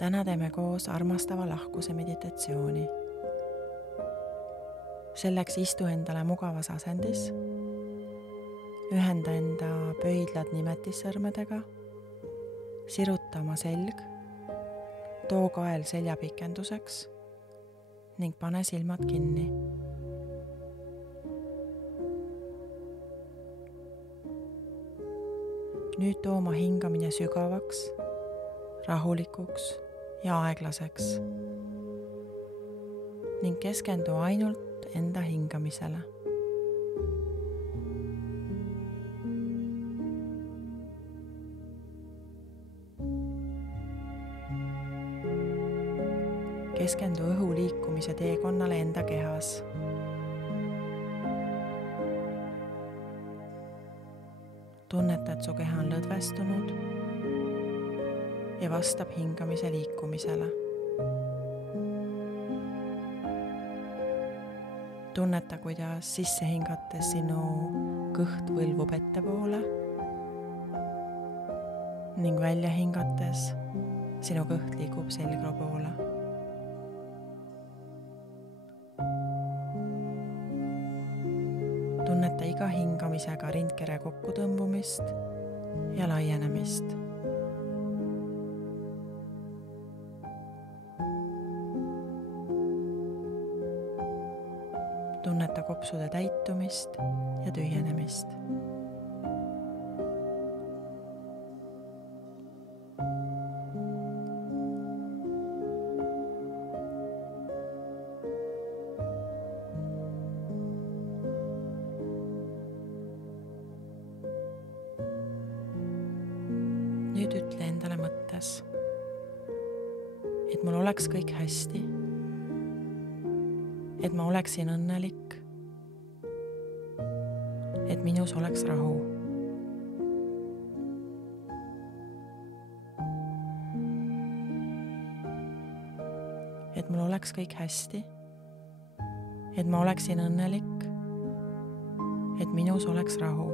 Täna teeme koos armastava lahkuse meditatsiooni. Selleks istu endale mugavas asendis. Ühenda enda pöidlad nimetissõrmedega. Siruta oma selg. Too kael selja pikenduseks ning pane silmad kinni. Nüüd too oma hingamine sügavaks, rahulikuks ja aeglaseks ning keskendu ainult enda hingamisele. Keskendu õhu liikumise teekonnale enda kehas. Tunneta, et su keha on lõdvestunud ja vastab hingamise liikumisele. Tunneta, kuidas sisse hingates sinu kõht võlvub ettepoole ning välja hingates sinu kõht liigub selgra poole. Tunneta iga hingamisega rindkere kokkutõmbumist ja laienemist. Tunneta kopsude täitumist ja tühjenemist. Nüüd ütle endale mõttes, et mul oleks kõik hästi, et ma oleksin õnnelik, et minus oleks rahu. Et mul oleks kõik hästi, et ma oleksin õnnelik, et minus oleks rahu.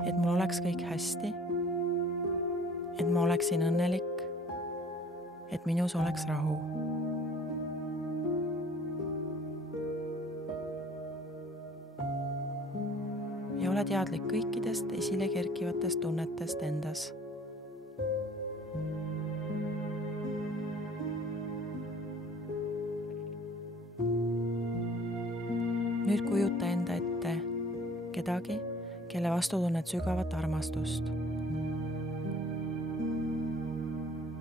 Et mul oleks kõik hästi, et ma oleksin õnnelik, et minus oleks rahu. Ja ole teadlik kõikidest esile kerkivatest tunnetest endas. Nüüd kujuta enda ette kedagi, kelle vastu tunned sügavat armastust.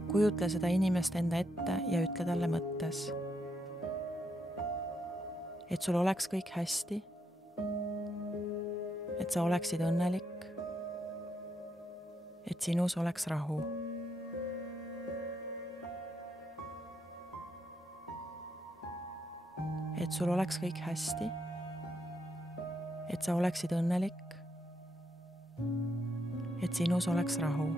Kujutle seda inimest enda ette ja ütle talle mõttes, et sul oleks kõik hästi, et sa oleksid õnnelik, et sinus oleks rahu. Et sul oleks kõik hästi, et sa oleksid õnnelik, et sinus oleks rahu.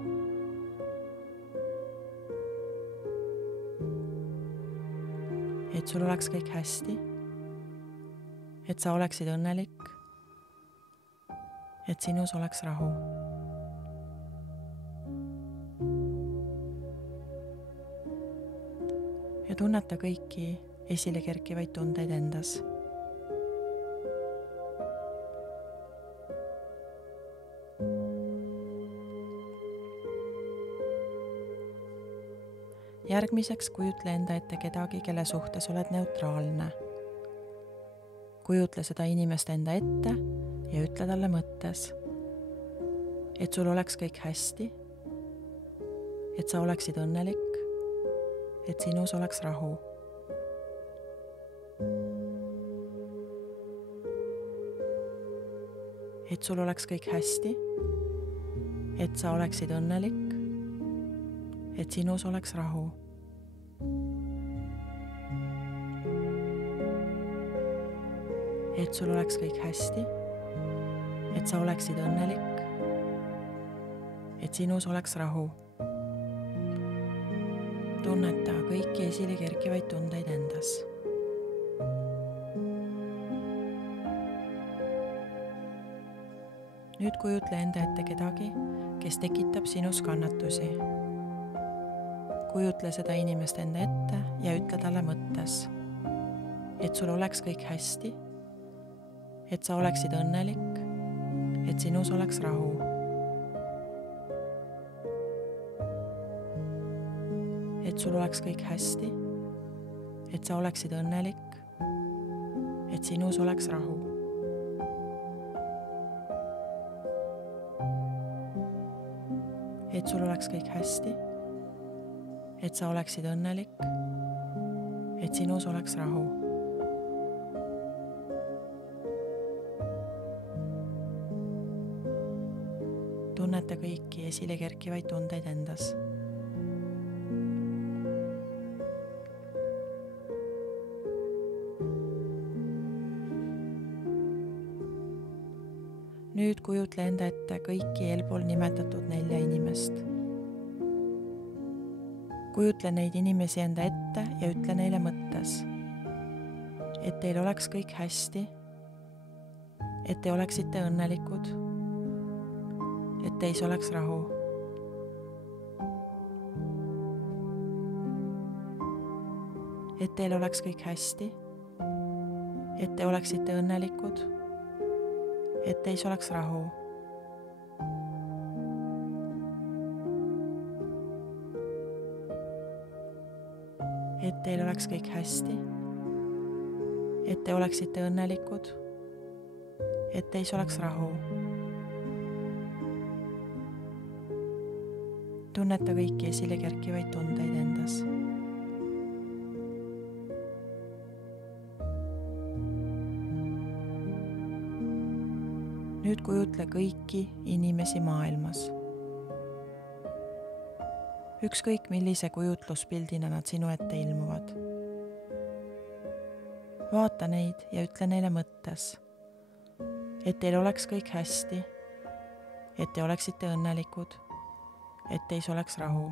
Et sul oleks kõik hästi, et sa oleksid õnnelik, et sinus oleks rahu. Ja tunneta kõiki esile kerkivaid tundeid endas. Järgmiseks kujutle enda ette kedagi, kelle suhtes oled neutraalne. Kujutle seda inimest enda ette ja ütle talle mõttes, et sul oleks kõik hästi, et sa oleksid õnnelik, et sinus oleks rahu. Et sul oleks kõik hästi, et sa oleksid õnnelik, et sinus oleks rahu. Et sul oleks kõik hästi, et sa oleksid õnnelik, et sinus oleks rahu. Tunneta kõiki esile kerkivaid tundeid endas. nüüd kujutle enda ette kedagi, kes tekitab sinus kannatusi. Kujutle seda inimest enda ette ja ütle talle mõttes, et sul oleks kõik hästi, et sa oleksid õnnelik, et sinus oleks rahu. Et sul oleks kõik hästi, et sa oleksid õnnelik, et sinus oleks rahu. Et sul oleks kõik hästi, et sa oleksid õnnelik, et sinus oleks rahu. Tunneta kõiki esile kerkivaid tundeid endas. Nüüd kujutle enda ette kõiki eelpool nimetatud 4 inimest. Kujutle neid inimesi enda ette ja ütle neile mõttes, et teil oleks kõik hästi, et te oleksite õnnelikud, et teis oleks rahu. Et teil oleks kõik hästi, et te oleksite õnnelikud, et teis oleks rahu. Et teil oleks kõik hästi, et te oleksite õnnelikud, et teis oleks rahu. Tunneta kõiki esile kerkivaid tundeid endas. Nüüd kujutle kõiki inimesi maailmas. Ükskõik millise kujutluspildina nad sinu ette ilmuvad. Vaata neid ja ütle neile mõttes, et teil oleks kõik hästi, et te oleksite õnnelikud, et teis oleks rahu.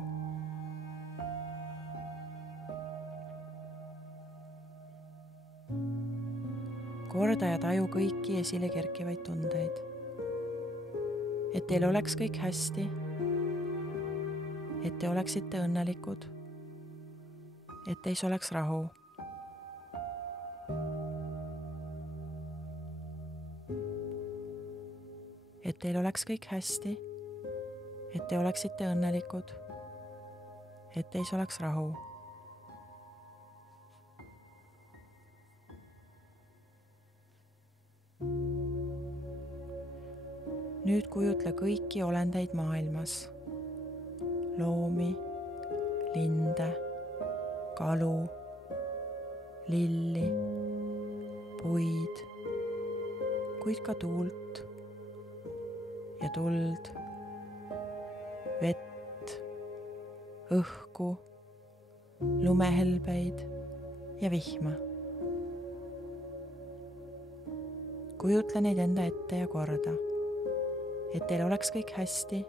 Korda ja taju kõiki esile kerkivaid tundeid. Et teil oleks kõik hästi, et te oleksite õnnelikud, et teis oleks rahu. Et teil oleks kõik hästi, et te oleksite õnnelikud, et teis oleks rahu. Nüüd kujutle kõiki olendeid maailmas. Loomi, linde, kalu, lilli, puid, kuid ka tuult ja tuld, vett, õhku, lumehelbeid ja vihma. Kujutle neid enda ette ja korda, et teil oleks kõik hästi,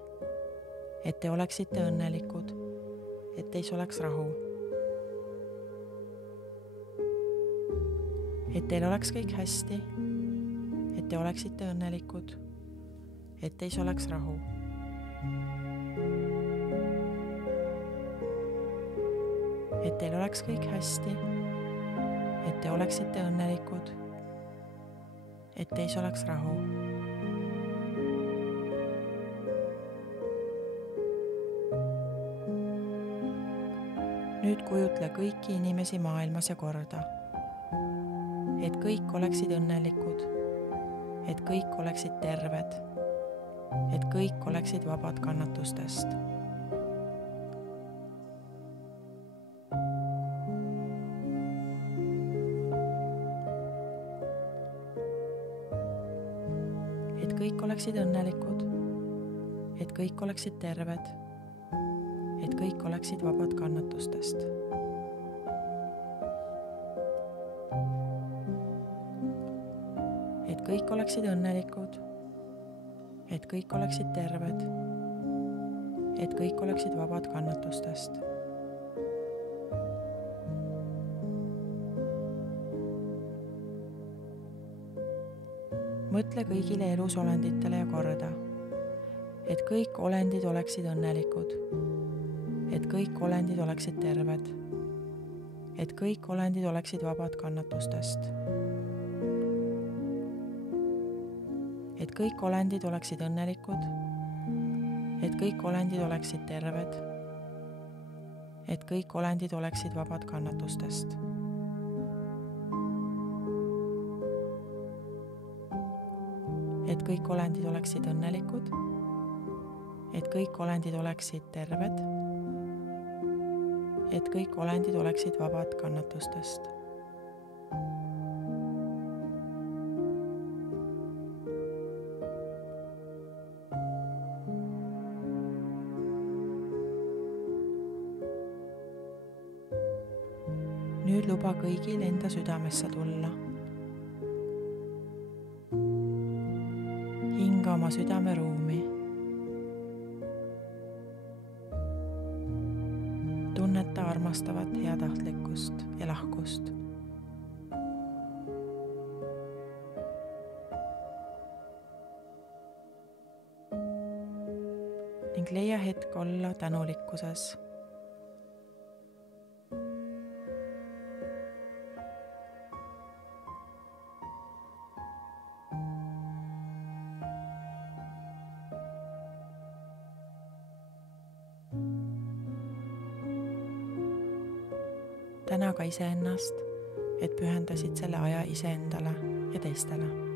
et te oleksite õnnelikud, et teis oleks rahu. Et teil oleks kõik hästi, et te oleksite õnnelikud, et teis oleks rahu. Et teil oleks kõik hästi, et te oleksite õnnelikud, et teis oleks rahu. Nüüd kujutle kõiki inimesi maailmas ja korda, et kõik oleksid õnnelikud, et kõik oleksid terved, et kõik oleksid vabad kannatustest. Et kõik oleksid õnnelikud, et kõik oleksid terved, et kõik oleksid vabad kannatustest. Et kõik oleksid õnnelikud, et kõik oleksid terved, et kõik oleksid vabad kannatustest. mõtle kõigile elusolenditele ja korda, et kõik olendid oleksid õnnelikud, et kõik olendid oleksid terved, et kõik olendid oleksid vabad kannatustest, et kõik olendid oleksid õnnelikud, et kõik olendid oleksid terved, et kõik olendid oleksid vabad kannatustest. Et kõik olendid oleksid õnnelikud, et kõik olendid oleksid terved, et kõik olendid oleksid vabad kannatustest. Nüüd luba kõigil enda südamesse tulla. Hinga oma südameruumi. Tunneta armastavat heatahtlikkust ja lahkust. Ning leia hetk olla tänulikkuses. Täna ka iseennast, et pühendasid selle aja iseendale ja teistele.